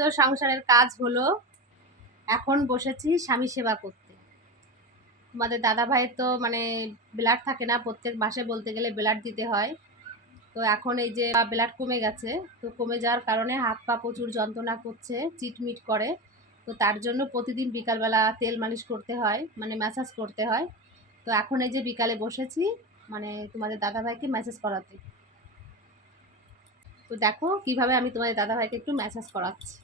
তো সংসারের কাজ হলো, এখন বসেছি স্বামী সেবা করতে। তোমাদের দাদা ভাইয়ের তো মানে ব্লাড থাকে না, প্রত্যেক মাসে বলতে গেলে ব্লাড দিতে হয়। তো এখন এই যে ব্লাড কমে গেছে, তো কমে যাওয়ার কারণে হাত পা প্রচুর যন্ত্রণা করছে, চিটমিট করে। তো তার জন্য প্রতিদিন বিকালবেলা তেল মালিশ করতে হয়, মানে ম্যাসাজ করতে হয়। তো এখন এই যে বিকালে বসেছি মানে তোমাদের দাদা ভাইকে ম্যাসাজ করাতে। তো দেখো কিভাবে আমি তোমাদের দাদা ভাইকে একটু ম্যাসাজ করাচ্ছি।